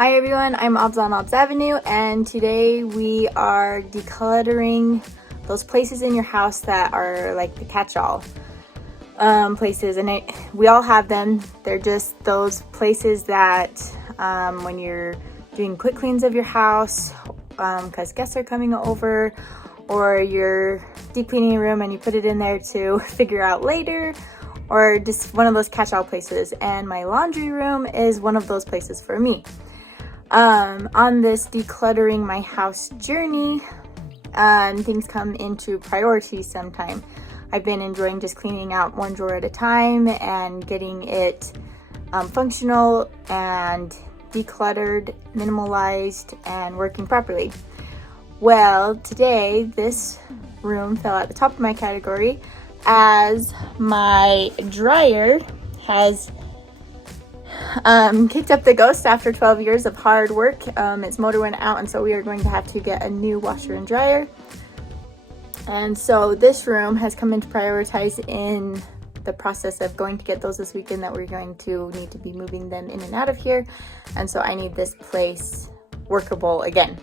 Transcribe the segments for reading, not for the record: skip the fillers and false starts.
Hi everyone, I'm Obs on Obs Avenue, and today we are decluttering those places in your house that are like the catch-all places, and we all have them. They're just those places that when you're doing quick cleans of your house because guests are coming over, or you're deep cleaning your room and you put it in there to figure out later, or just one of those catch-all places. And my laundry room is one of those places for me. On this decluttering my house journey, things come into priority sometime. I've been enjoying just cleaning out one drawer at a time and getting it functional and decluttered, minimalized, and working properly. Well, today this room fell at the top of my category as my dryer has kicked up the ghost after 12 years of hard work. Its motor went out, and so we are going to have to get a new washer and dryer. And so this room has come into prioritize in the process of going to get those this weekend, that we're going to need to be moving them in and out of here. And so I need this place workable again.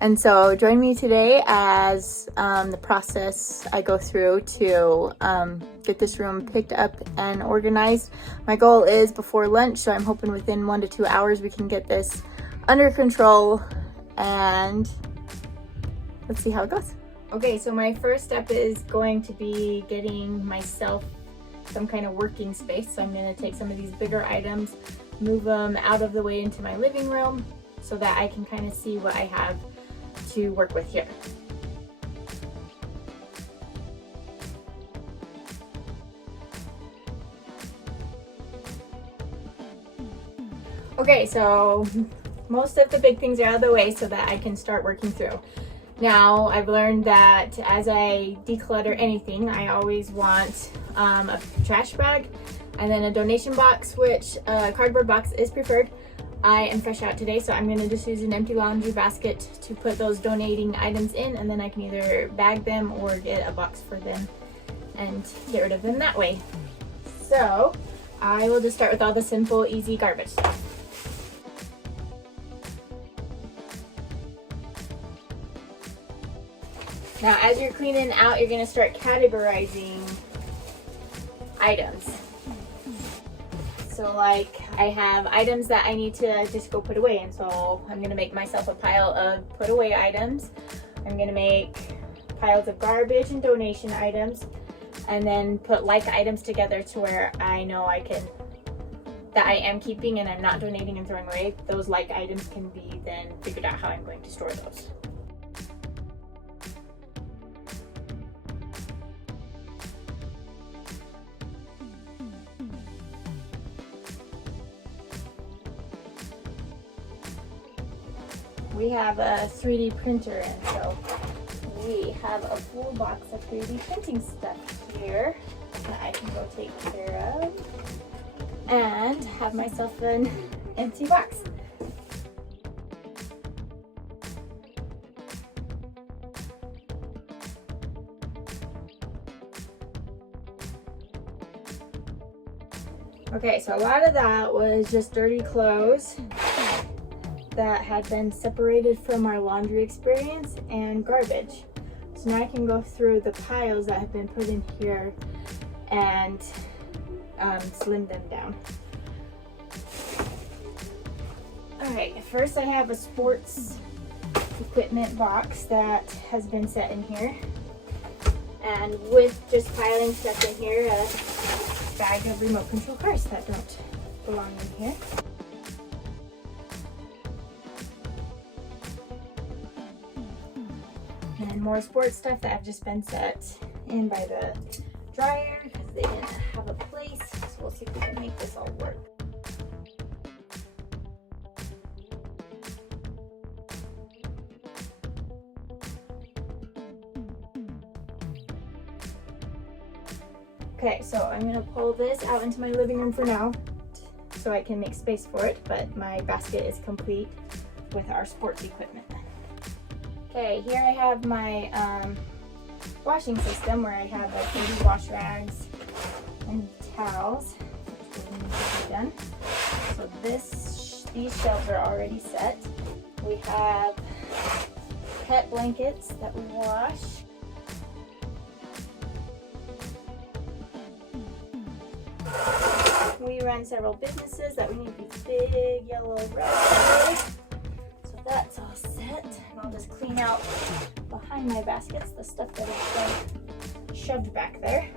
And so join me today as the process I go through to get this room picked up and organized. My goal is before lunch, so I'm hoping within 1 to 2 hours we can get this under control, and let's see how it goes. Okay, so my first step is going to be getting myself some kind of working space. So I'm going to take some of these bigger items, move them out of the way into my living room so that I can kind of see what I have to work with here. Okay, so most of the big things are out of the way so that I can start working through. Now, I've learned that as I declutter anything, I always want a trash bag and then a donation box, which a cardboard box is preferred. I am fresh out today, so I'm going to just use an empty laundry basket to put those donating items in, and then I can either bag them or get a box for them and get rid of them that way. So I will just start with all the simple, easy garbage stuff. Now, as you're cleaning out, you're going to start categorizing items. So like, I have items that I need to just go put away, and so I'm going to make myself a pile of put away items. I'm going to make piles of garbage and donation items, and then put like items together to where I know that I am keeping and I'm not donating and throwing away. Those like items can be then figured out how I'm going to store those. We have a 3D printer, and so we have a full box of 3D printing stuff here that I can go take care of and have myself an empty box. Okay, so a lot of that was just dirty clothes that had been separated from our laundry experience and garbage. So now I can go through the piles that have been put in here and slim them down. Alright, first I have a sports equipment box that has been set in here. And with just piling stuff in here, a bag of remote control cars that don't belong in here. And more sports stuff that have just been set in by the dryer because they didn't have a place. So we'll see if we can make this all work. Okay, so I'm going to pull this out into my living room for now so I can make space for it, but my basket is complete with our sports equipment. Okay, here I have my washing system where I have like 80 wash rags and towels, which will need to be done. So this these shelves are already set. We have pet blankets that we wash. We run several businesses that we need these big yellow racks. So that's all set. And I'll just clean out behind my baskets the stuff that has been shoved back there.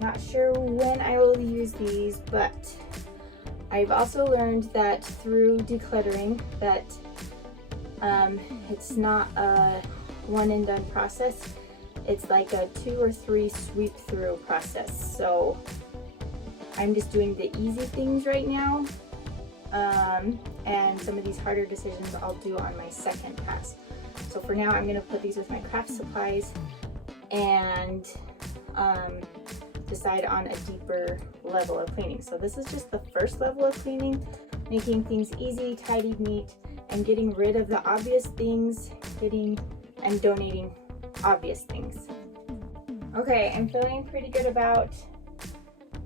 Not sure when I will use these, but I've also learned that through decluttering that it's not a one and done process. It's like a 2 or 3 sweep through process. So I'm just doing the easy things right now. And some of these harder decisions I'll do on my second pass. So for now, I'm gonna put these with my craft supplies and decide on a deeper level of cleaning. So this is just the first level of cleaning, making things easy, tidy, neat, and getting rid of the obvious things, and donating obvious things. Okay, I'm feeling pretty good about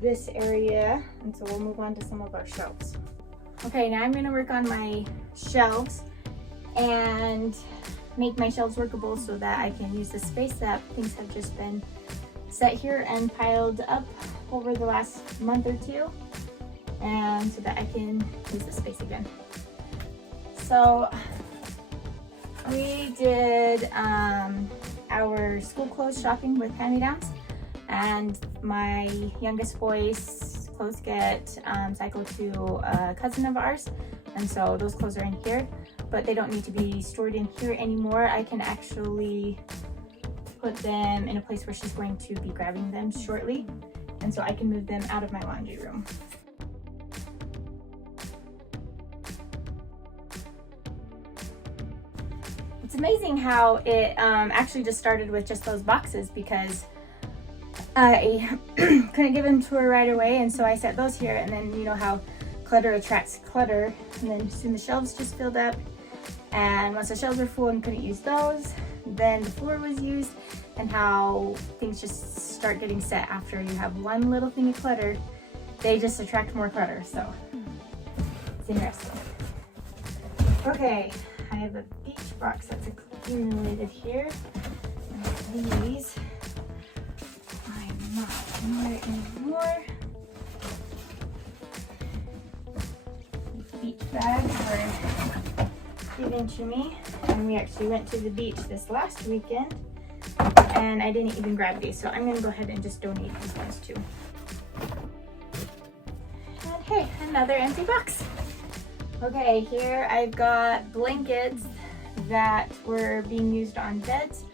this area, and so we'll move on to some of our shelves. Okay, now I'm gonna work on my shelves and make my shelves workable so that I can use the space that things have just been set here and piled up over the last month or two, and so that I can use the space again. So we did our school clothes shopping with hand-me-downs, and my youngest boy's clothes get cycled to a cousin of ours, and so those clothes are in here, but they don't need to be stored in here anymore. I can actually put them in a place where she's going to be grabbing them shortly, and so I can move them out of my laundry room. It's amazing how it actually just started with just those boxes, because I couldn't give them to her right away, and so I set those here, and then you know how clutter attracts clutter, and then soon the shelves just filled up, and once the shelves were full and couldn't use those, then the floor was used, and how things just start getting set after you have one little thing of clutter. They just attract more clutter, so it's interesting. Okay, I have a beach box that's accumulated here. And these I'm not near anymore. These beach bags were given to me, and we actually went to the beach this last weekend, and I didn't even grab these, so I'm gonna go ahead and just donate these ones too. And hey, another empty box. Okay, here I've got blankets that were being used on beds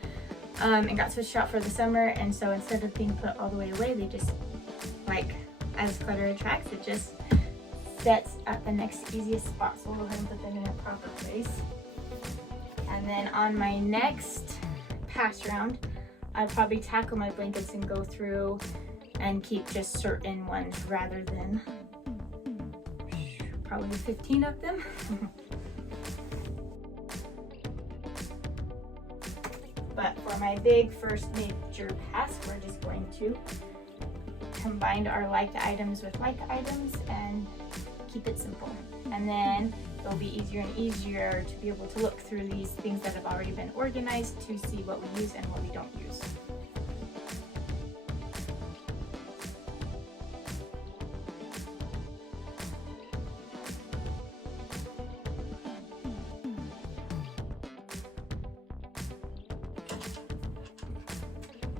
and got switched out for the summer, and so instead of being put all the way away, they just, like as clutter attracts, it just sets at the next easiest spot. So we'll go ahead and put them in a proper place. And then on my next pass round, I'll probably tackle my blankets and go through and keep just certain ones rather than probably 15 of them. But for my big first major pass, we're just going to combine our liked items with like items and keep it simple. And then it'll be easier and easier to be able to look through these things that have already been organized to see what we use and what we don't use.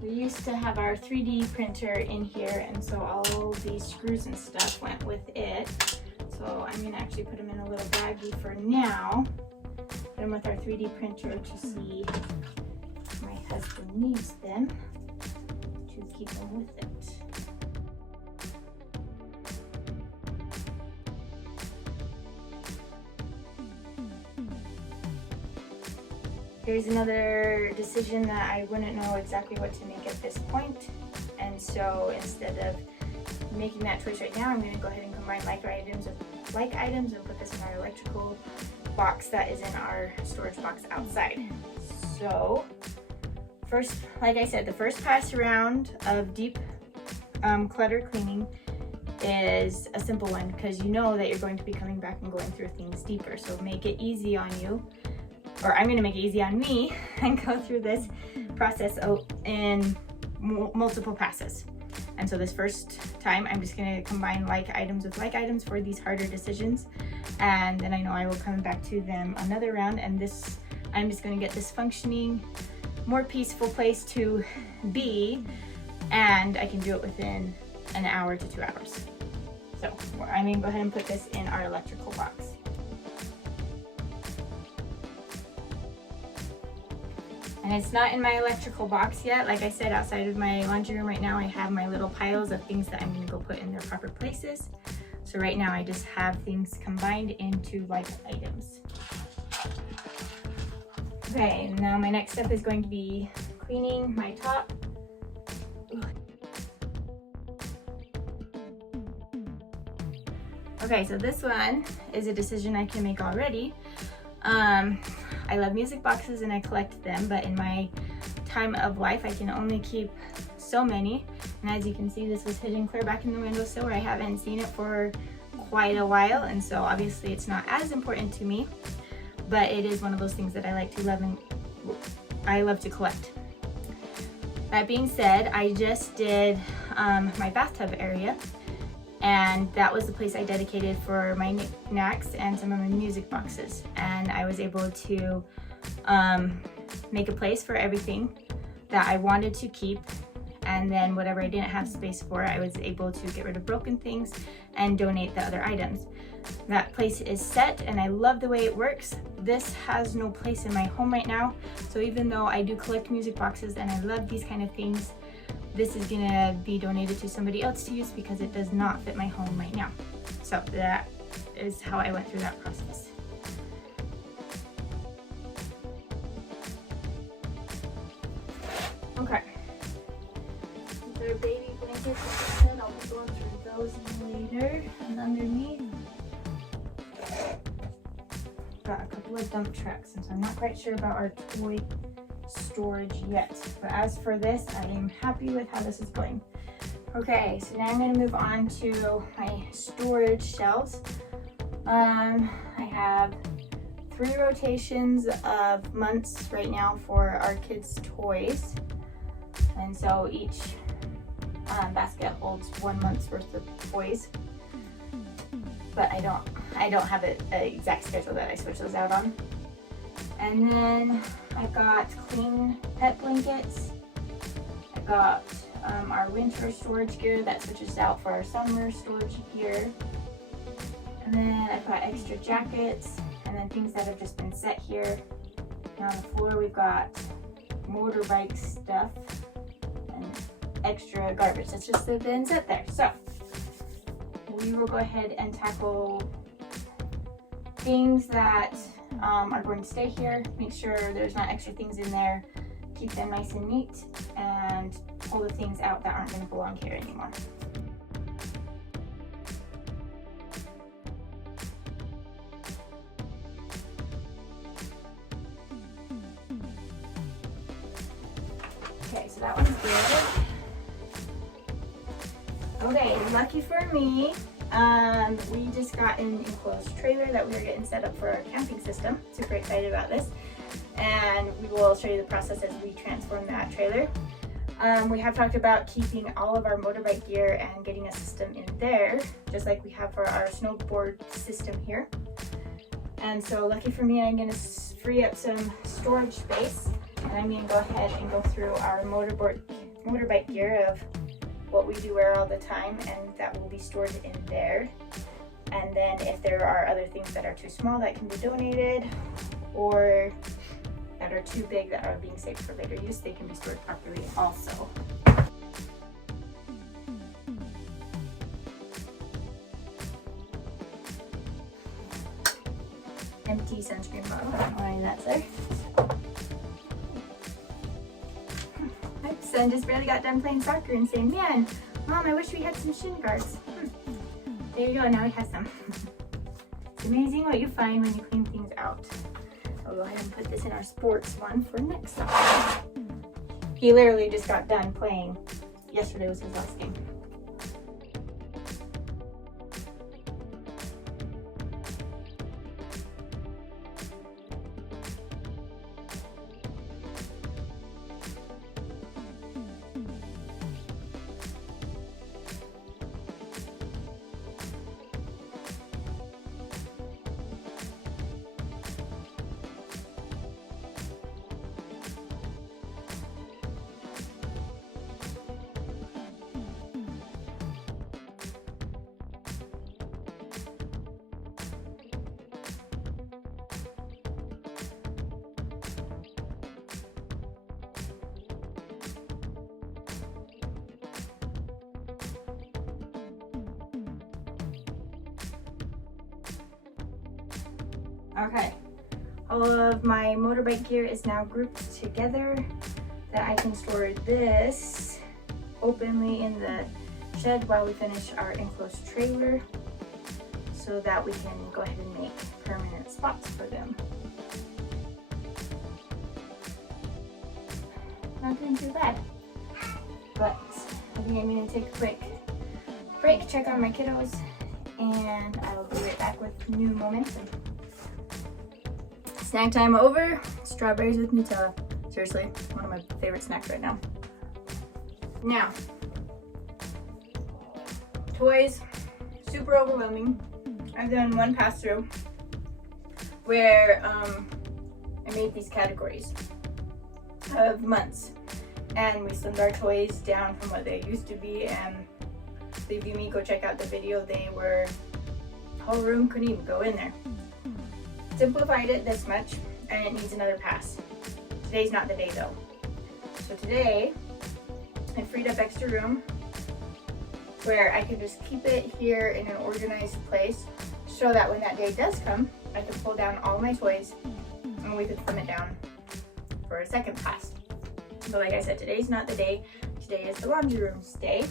We used to have our 3D printer in here, and so all these screws and stuff went with it. So I'm gonna actually put them in a little baggie for now. Put them with our 3D printer to see if my husband needs them to keep them with it. Here's another decision that I wouldn't know exactly what to make at this point. And so instead of making that choice right now, I'm going to go ahead and combine like items with like items and put this in our electrical box that is in our storage box outside. So first, like I said, the first pass around of deep clutter cleaning is a simple one, because you know that you're going to be coming back and going through things deeper. So make it easy on you, or I'm going to make it easy on me and go through this process in multiple passes. And so this first time, I'm just going to combine like items with like items for these harder decisions. And then I know I will come back to them another round, and this, I'm just going to get this functioning, more peaceful place to be, and I can do it within an hour to 2 hours. So I'm going to go ahead and put this in our electrical box. And it's not in my electrical box yet. Like I said, outside of my laundry room right now, I have my little piles of things that I'm going to go put in their proper places. So right now I just have things combined into like items. Okay, now my next step is going to be cleaning my top. Okay, so this one is a decision I can make already. I love music boxes and I collect them, but in my time of life, I can only keep so many. And as you can see, this was hidden clear back in the windowsill where I haven't seen it for quite a while. And so obviously it's not as important to me, but it is one of those things that I like to love, and I love to collect. That being said, I just did my bathtub area, and that was the place I dedicated for my knickknacks and some of my music boxes. And I was able to make a place for everything that I wanted to keep, and then whatever I didn't have space for, I was able to get rid of broken things and donate the other items. That place is set, and I love the way it works. This has no place in my home right now, so even though I do collect music boxes and I love these kind of things, this is gonna be donated to somebody else to use because it does not fit my home right now. So that is how I went through that process. Okay. These are baby blankets, like I said, I'll be going through those later. And underneath, got a couple of dump trucks, and so I'm not quite sure about our toy storage yet. But as for this, I am happy with how this is going. Okay, so now I'm going to move on to my storage shelves. I have 3 rotations of months right now for our kids' toys, and so each basket holds 1 month's worth of toys. But I don't have an exact schedule that I switch those out on. And then I've got clean pet blankets. I've got our winter storage gear that switches out for our summer storage gear. And then I've got extra jackets, and then things that have just been set here. And on the floor we've got motorbike stuff and extra garbage that's just been set there. So we will go ahead and tackle things that are going to stay here, make sure there's not extra things in there, keep them nice and neat, and pull the things out that aren't going to belong here anymore. Okay, so that one's good. Okay, lucky for me, we just got an enclosed trailer that we are getting set up for our camping system. Super excited about this, and we will show you the process as we transform that trailer. We have talked about keeping all of our motorbike gear and getting a system in there, just like we have for our snowboard system here. And so lucky for me, I'm going to free up some storage space, and I'm going to go ahead and go through our motorbike gear of what we do wear all the time, and that will be stored in there. And then if there are other things that are too small that can be donated, or that are too big that are being saved for later use, they can be stored properly also. Empty sunscreen bottle, why that's there. My son just barely got done playing soccer and saying, "Man, Mom, I wish we had some shin guards." There you go, now he has some. It's amazing what you find when you clean things out. I'll go ahead and put this in our sports one for next time. He literally just got done playing. Yesterday was his last game. Okay, all of my motorbike gear is now grouped together that I can store this openly in the shed while we finish our enclosed trailer so that we can go ahead and make permanent spots for them. Not doing too bad, but I think I'm going to take a quick break, check on my kiddos, and I will be right back with new momentum. Snack time over. Strawberries with Nutella. Seriously, one of my favorite snacks right now. Now, toys, super overwhelming. I've done one pass through where I made these categories of months, and we slimmed our toys down from what they used to be, and believe you me, go check out the video. They were, whole room couldn't even go in there. Simplified it this much, and it needs another pass. Today's not the day though. So today I freed up extra room where I can just keep it here in an organized place so that when that day does come, I can pull down all my toys and we can slim it down for a second pass. So like I said, today's not the day. Today is the laundry room's day.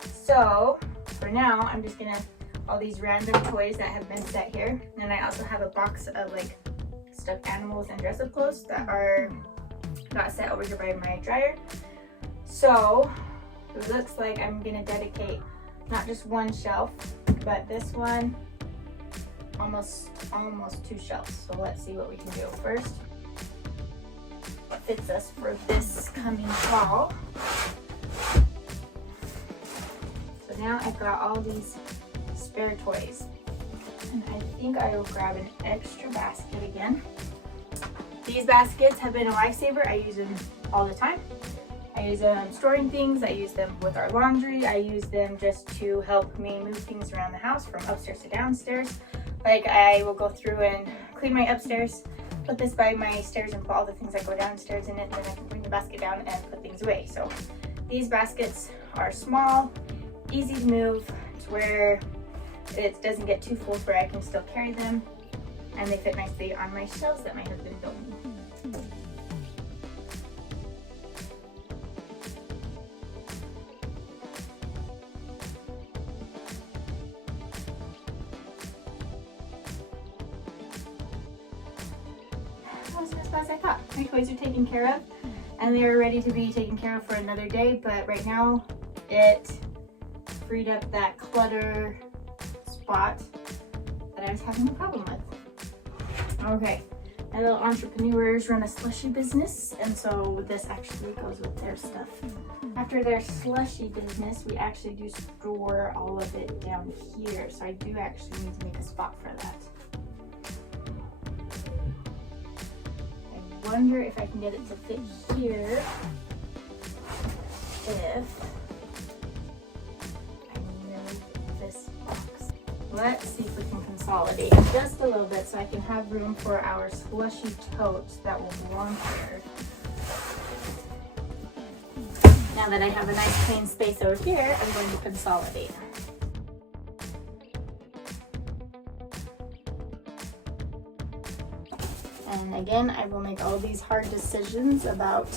So for now, I'm just gonna, all these random toys that have been set here. And I also have a box of like stuffed animals and dress-up clothes that are got set over here by my dryer. So it looks like I'm gonna dedicate not just one shelf, but this one, almost 2 shelves. So let's see what we can do first. What fits us for this coming fall. So now I've got all these spare toys, and I think I will grab an extra basket again. These baskets have been a lifesaver. I use them all the time. I use them storing things. I use them with our laundry. I use them just to help me move things around the house from upstairs to downstairs. Like I will go through and clean my upstairs, put this by my stairs and put all the things that go downstairs in it, and then I can bring the basket down and put things away. So these baskets are small, easy to move to where it doesn't get too full, where I can still carry them, and they fit nicely on my shelves that my husband built me. That wasn't as bad as I thought. My toys are taken care of, and they are ready to be taken care of for another day, but right now it freed up that clutter spot that I was having a problem with. Okay, my little entrepreneurs run a slushy business, and so this actually goes with their stuff. After their slushy business, we actually do store all of it down here, so I do actually need to make a spot for that. I wonder if I can get it to fit here. If I move this box. Let's see if we can consolidate just a little bit so I can have room for our slushy totes that will belong here. Now that I have a nice clean space over here, I'm going to consolidate. And again, I will make all these hard decisions about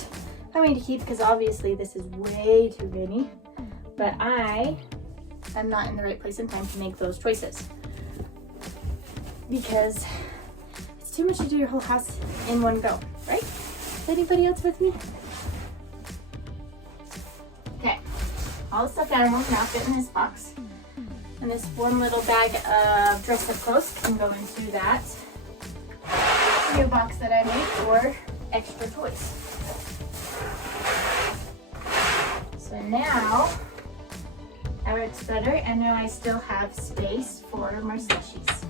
how many to keep, because obviously this is way too many, but I am not in the right place in time to make those choices because it's too much to do your whole house in one go, right? Is anybody else with me? Okay, all the stuffed animals now fit in this box, and this one little bag of dress-up clothes can go into that new box that I made for extra toys. So now that works better, and now I still have space for my slushies.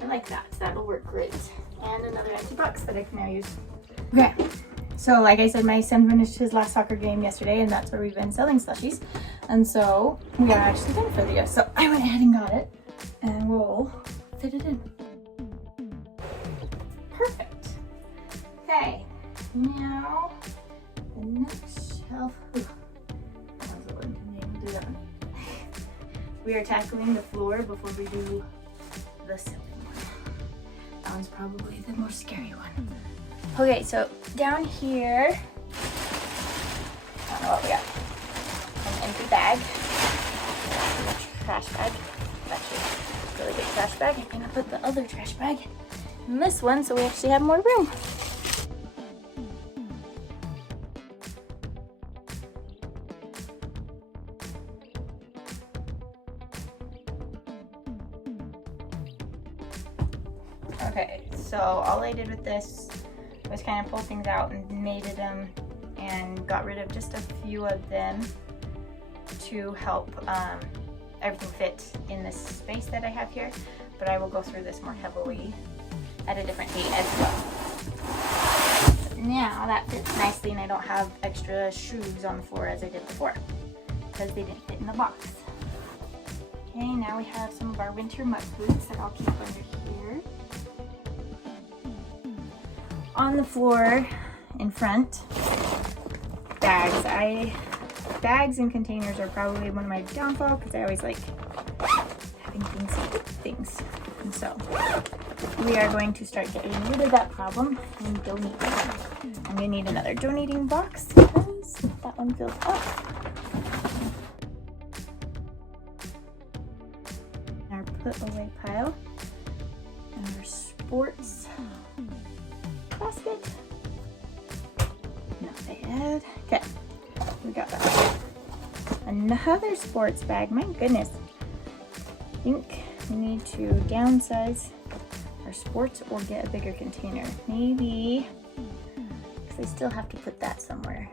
I like that, so that'll work great. And another empty box that I can now use. Okay, so like I said, my son finished his last soccer game yesterday, and that's where we've been selling slushies. And so we are actually done for the year. So I went ahead and got it, and we'll fit it in. Perfect. Okay, now the next shelf. We are tackling the floor before we do the ceiling. That one's probably the more scary one. Okay, so down here, I don't know what we got. An empty bag, a trash bag. Actually, a really big trash bag. I'm gonna put the other trash bag in this one so we actually have more room. Okay, so all I did with this was kind of pull things out and mated them and got rid of just a few of them to help everything fit in this space that I have here. But I will go through this more heavily at a different date as well. But now that fits nicely and I don't have extra shoes on the floor as I did before because they didn't fit in the box. Okay, now we have some of our winter muck boots that I'll keep under here. On the floor in front, bags. Bags and containers are probably one of my downfall because I always like having things to put things. And so we are going to start getting rid of that problem and donating. I'm gonna need another donating box because that one fills up. Our put away pile and our sports basket. Not bad. Okay, we got that. Another sports bag. My goodness. I think we need to downsize our sports or get a bigger container. Maybe, because I still have to put that somewhere.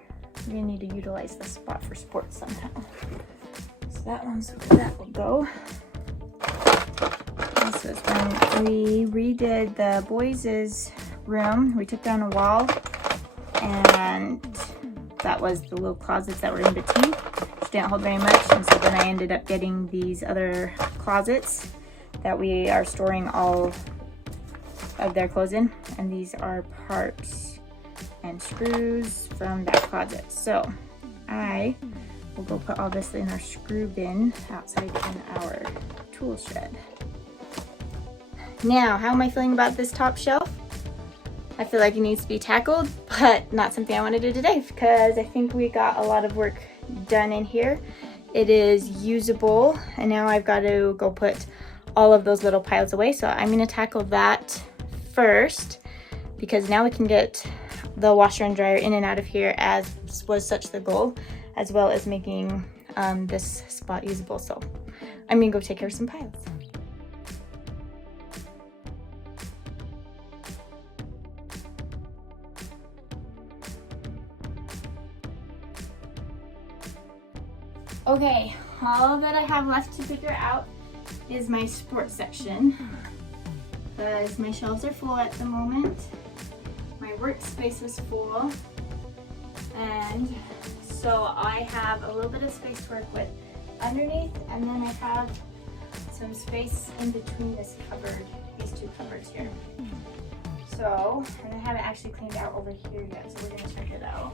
We're gonna need to utilize the spot for sports somehow. So that will go. This was when we redid the boys' room. We took down a wall and that was the little closets that were in between, which didn't hold very much. And so then I ended up getting these other closets that we are storing all of their clothes in. And these are parts and screws from that closet. So I will go put all this in our screw bin outside in our tool shed. Now, how am I feeling about this top shelf? I feel like it needs to be tackled, but not something I want to do today because I think we got a lot of work done in here. It is usable, and now I've got to go put all of those little piles away. So I'm going to tackle that first because now we can get the washer and dryer in and out of here as was such the goal, as well as making this spot usable. So I'm going to go take care of some piles. Okay, all that I have left to figure out is my sports section because my shelves are full at the moment. My workspace is full, and so I have a little bit of space to work with underneath, and then I have some space in between this cupboard, these two cupboards here. So, and I haven't actually cleaned out over here yet, so we're gonna check it out.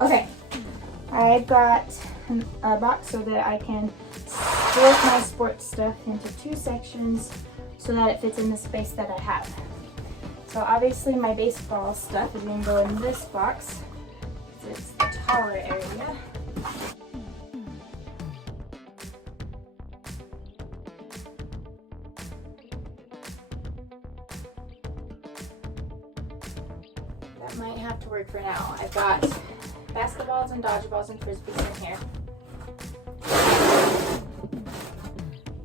Okay, I've got a box so that I can split my sports stuff into two sections so that it fits in the space that I have. So obviously my baseball stuff is going to go in this box because it's the taller area. That might have to work for now. I've got basketballs and dodgeballs and frisbees in here.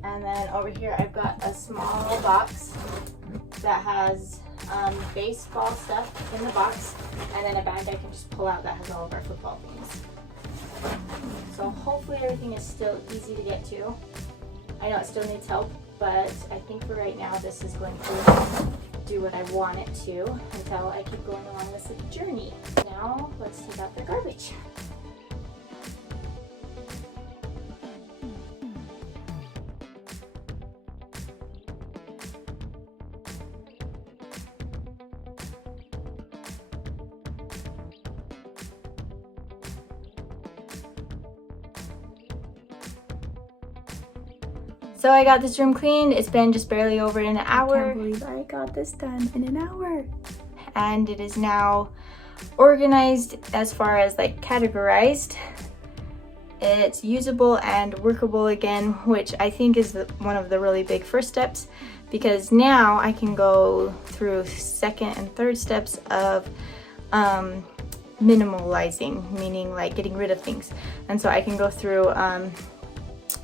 And then over here I've got a small box that has baseball stuff in the box, and then a bag I can just pull out that has all of our football things. So hopefully everything is still easy to get to. I know it still needs help, but I think for right now this is going to do what I want it to until I keep going along this journey. Now let's take out the garbage. So I got this room cleaned. It's been just barely over an hour. I can't believe I got this done in an hour. And it is now organized as far as like categorized. It's usable and workable again, which I think is one of the really big first steps, because now I can go through second and third steps of minimalizing, meaning like getting rid of things. And so I can go through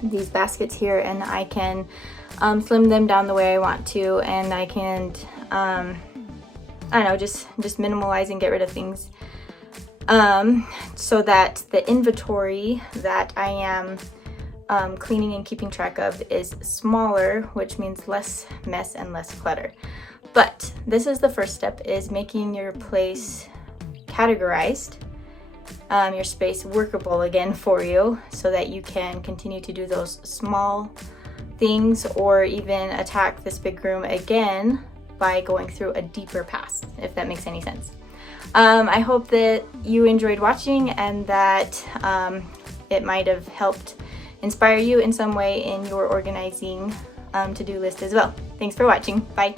these baskets here, and I can slim them down the way I want to, and I can I don't know, just minimalize and get rid of things, so that the inventory that I am cleaning and keeping track of is smaller, which means less mess and less clutter. But this is the first step, is making your place categorized, your space workable again for you, so that you can continue to do those small things, or even attack this big room again by going through a deeper path, if that makes any sense. I hope that you enjoyed watching, and that it might have helped inspire you in some way in your organizing to-do list as well. Thanks for watching. Bye.